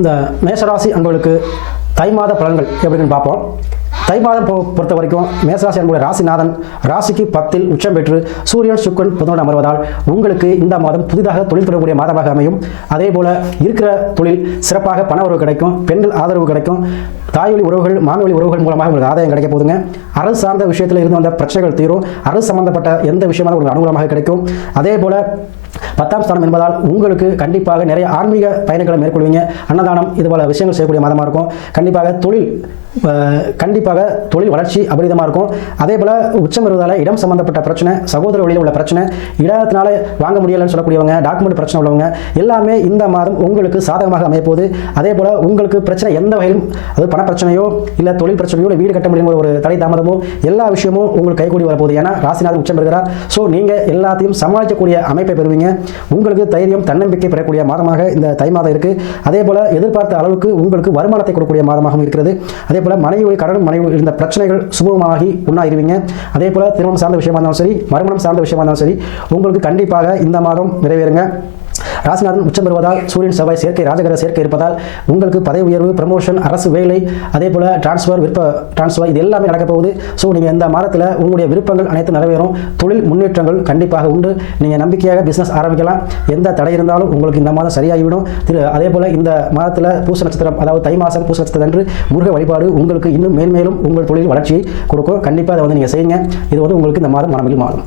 இந்த மேஷராசி அன்பர்களுக்கு தை மாத பலன்கள் எப்படின்னு பார்ப்போம். தை மாதம் பொறுத்த வரைக்கும் மேஷராசி அன்புடைய ராசிநாதன் ராசிக்கு 10ல் உச்சம் பெற்று சூரியன் சுக்கிரன் புதனோடு அமர்வதால் உங்களுக்கு இந்த மாதம் புதிதாக தொழில் தொடரக்கூடிய மாதமாக அமையும். அதே போல இருக்கிற தொழில் சிறப்பாக பண உறவு கிடைக்கும், பெண்கள் ஆதரவு கிடைக்கும், தாய் வழி உறவுகள் மாமி வழி உறவுகள் மூலமாக உங்களுக்கு ஆதாயம் கிடைக்க போதுங்க. அரசு சார்ந்த விஷயத்தில் இருந்து வந்த பிரச்சனைகள் தீரும், அரசு சம்பந்தப்பட்ட எந்த விஷயமாக உங்களுக்கு அனுகூலமாக கிடைக்கும். அதே போல 10ஆம் ஸ்தானம் என்பதால் உங்களுக்கு கண்டிப்பாக நிறைய ஆன்மீக பயணங்களை மேற்கொள்வீங்க. அன்னதானம் இது போல விஷயங்கள் செய்யக்கூடிய மாதமாக இருக்கும். கண்டிப்பாக தொழில் வளர்ச்சி அபரிதமாக இருக்கும். அதே போல் உச்சம் வருவதால் இடம் சம்பந்தப்பட்ட பிரச்சனை, சகோதர வழியில் உள்ள பிரச்சனை, இடத்தினால வாங்க முடியலன்னு சொல்லக்கூடியவங்க, டாக்குமெண்ட் பிரச்சனை உள்ளவங்க எல்லாமே இந்த மாதம் உங்களுக்கு சாதகமாக அமையப்போகுது. அதே போல் உங்களுக்கு பிரச்சனை எந்த வகையிலும், அது பண பிரச்சனையோ இல்லை தொழில் பிரச்சனையோ இல்லை வீடு கட்ட முடியுங்கிற ஒரு தடை தாமதமோ எல்லா விஷயமும் உங்களுக்கு கைகூடி வரப்போகுது. ஏன்னா ராசிநாதன் உச்சம் பெறுகிறார். ஸோ நீங்கள் எல்லாத்தையும் சமாளிக்கக்கூடிய அமைப்பை பெறுவீங்க. உங்களுக்கு தைரியம் தன்னம்பிக்கை பெறக்கூடிய மாதமாக இந்த தை மாதம் இருக்கு. அதே போல எதிர்பார்த்த அளவுக்கு உங்களுக்கு வருமானத்தை கொடுக்கக்கூடிய மாதமாகவும் இருக்கிறது. அதே போல மனைவி கடன் மனைவி இருந்த பிரச்சனைகள் சுமூகமாகி உண்ணாயிருவீங்க. அதே போல திருமணம் சார்ந்த விஷயமா இருந்தாலும் சரி, மறுமணம் சார்ந்த விஷயமா இருந்தாலும் சரி, உங்களுக்கு கண்டிப்பாக இந்த மாதம் நிறைவேறுங்க. ராசிநாதன் உச்சம் பெறுவதால் சூரியன் செவ்வாய் சேர்க்கை ராஜகிரக சேர்க்கை இருப்பதால் உங்களுக்கு பதவி உயர்வு, ப்ரமோஷன், அரசு வேலை, அதே போல டிரான்ஸ்ஃபர் இது எல்லாமே நடக்க போகுது. ஸோ நீங்கள் இந்த மாதத்தில் உங்களுடைய விருப்பங்கள் அனைத்தும் நிறைவேறும். தொழில் முன்னேற்றங்கள் கண்டிப்பாக உண்டு. நீங்கள் நம்பிக்கையாக பிஸ்னஸ் ஆரம்பிக்கலாம். எந்த தடை இருந்தாலும் உங்களுக்கு இந்த மாதம் சரியாகிவிடும். அதே போல இந்த மாதத்தில் பூச நட்சத்திரம், அதாவது தை மாதம் பூச நட்சத்திரம் அன்று முருக வழிபாடு உங்களுக்கு இன்னும் மேன்மேலும் உங்கள் தொழில் வளர்ச்சியை கொடுக்கும். கண்டிப்பாக அதை நீங்கள் செய்யுங்க. இது உங்களுக்கு இந்த மாதம் மனமில் மாறும்.